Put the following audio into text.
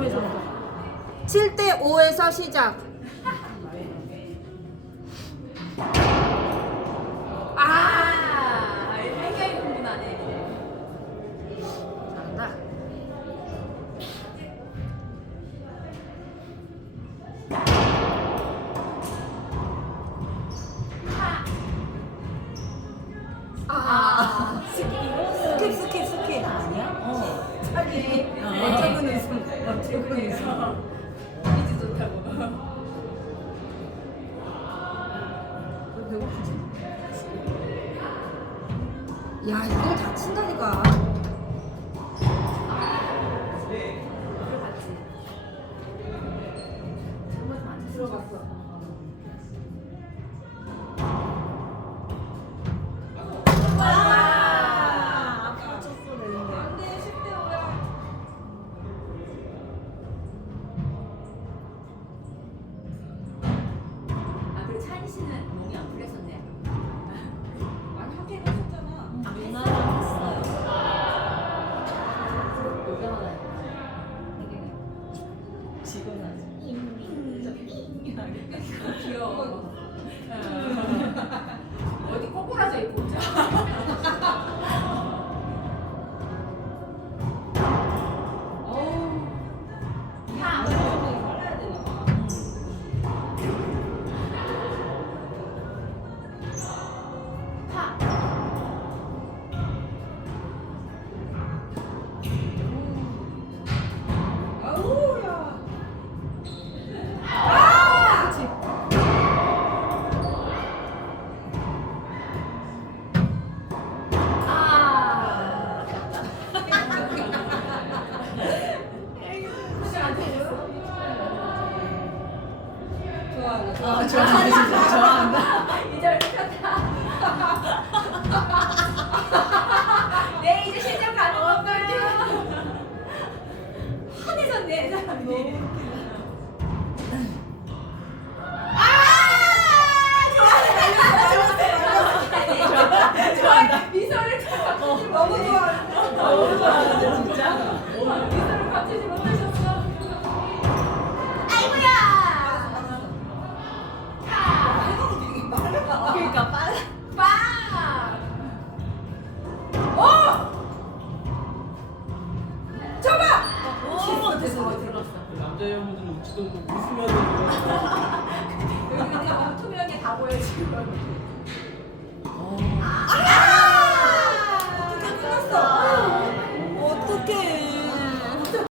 점에서부터. 7대 5에서 시작. 아, 굉장히 흥분하네. 잘한다. 아, 스킵 스킵 스킵 아니야? 어. 자기 어쩌고 웃음. 어쩌고 웃음. 이지 좋다고. 왜 배고프지? 야, 이걸 다 친다니까. 씨는 몸이 안 풀렸었네. 많이 학교 가셨잖아. 아, 누나랑 했어요. 요강하다. 지금 하지. 귀여 좋아한다. 아, 진짜. 좋아한다. 이제 미쳤다. 네 이제 시작 가는 건가요? 한해졌네 사람이. 아 좋아한다. 미소를 감추지 너무 좋아하는데. 진짜. 미소를 못 들었어. 남자 여러분들은 웃지도 않고 웃으면 되는 여기 그냥 투명하게 다 보여 지금.